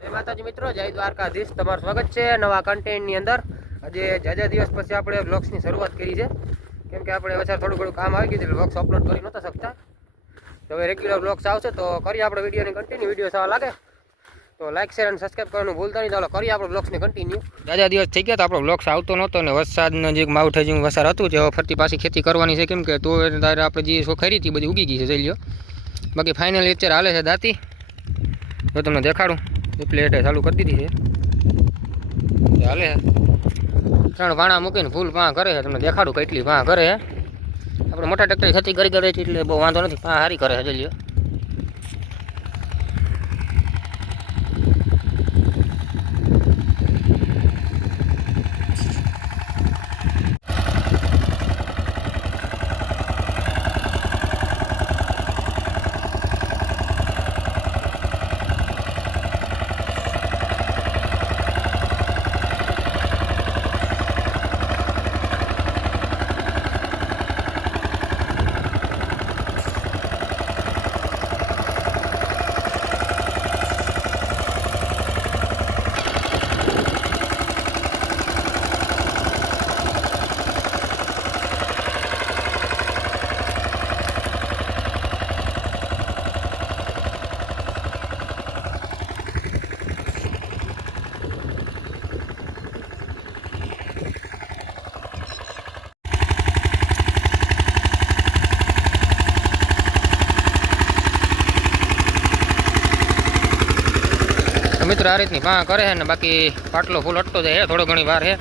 જય માતાજી મિત્રો, જય દ્વારકાધીશ. તમારું સ્વાગત છે નવા કન્ટેન્ટની અંદર. આજે જાજા દિવસ પછી આપણે બ્લોગ્સની શરૂઆત કરી છે. કેમ કે આપણે વચ્ચે થોડું ઘણું કામ આવી ગયું એટલે બ્લોક્સ અપલોડ કરી નહોતા શકતા. તો હવે રેગ્યુલર બ્લોક્સ આવશે, તો કરીએ આપણે વિડીયોની કન્ટિન્યુ વીડિયો સારા લાગે, તો લાઈક શેર અને સબસ્ક્રાઈબ કરવાનું ભૂલતા નહીં. ચાલો કરીએ આપણે બ્લોગ્સની કન્ટિન્યુ જાજા દિવસ થઈ ગયા તો આપણો બ્લોગ્સ આવતો નહોતો અને વરસાદનો જે માવઠે જેવું વરસાદ હતું, જે હવે ફરતી પાછી ખેતી કરવાની છે, કેમ કે તો તારે આપણે જે સોખારી હતી બધી ઉગી ગઈ છે, જઈ લ્યો. બાકી ફાઇનલ અત્યારે હાલે છે દાંતી. જો તમને દેખાડું. પ્લેટ ચાલુ કરી દીધી છે. હાલે. ત્રણ પાણા મૂકીને ફૂલ પા કરે છે. તમને દેખાડું કેટલી પા કરે છે. આપણે મોટા ટ્રેક્ટર ખેતી કરી કરે છે એટલે બહુ વાંધો નથી. પા સારી કરે છે, જઈ મિત્રો આ રીતની પા કરે છે ને બાકી પાટલો ફૂલ અટતો જાય થોડો ઘણી વાર છે.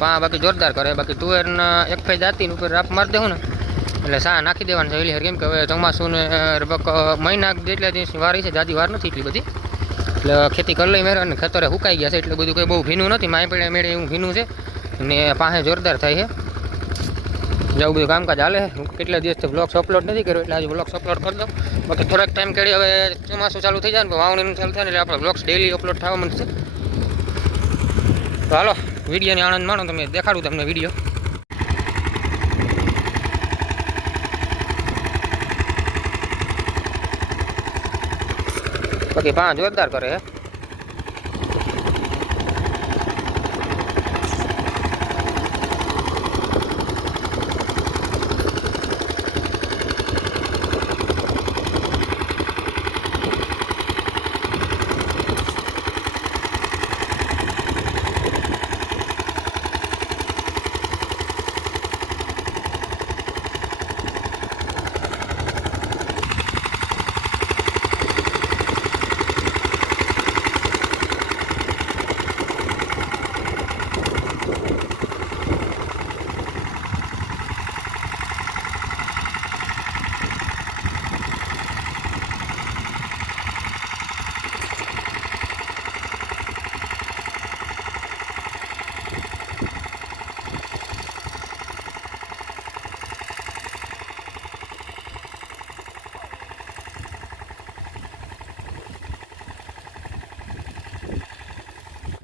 પા બાકી જોરદાર કરે, બાકી તુવેરના એક ફેજ આતી ઉપર રાપ મારી દેવું ને. એટલે સા નાખી દેવાનું છે કેમ કે હવે ચોમાસું ને લગભગ મહિના જેટલા દિવસની વાર છે, જાજી વાર નથી એટલી બધી. એટલે ખેતી કરી લઈ મેરે અને ખેતરે સુકાઈ ગયા છે, એટલે બધું કંઈ બહુ ભીનું નથી. માય પડે મેળે એવું ભીનું છે. ને પાસે જોરદાર થાય છે. જવું બધું કામકાજ હાલે. કેટલા દિવસથી બ્લોગ્સ અપલોડ નથી કર્યો એટલે આજે બ્લોગ્સ અપલોડ કરી દઉં. બાકી થોડાક ટાઈમ કરી હવે ચોમાસું ચાલુ થઈ જાય ને વાવણીનું ચાલુ થાય ને એટલે આપણે બ્લોગ્સ ડેલી અપલોડ થવા મળશે તો હાલો, વિડીયોની આનંદ માણો તમે દેખાડું તમને વીડિયો. બાકી પાંચ જોરદાર કરે છે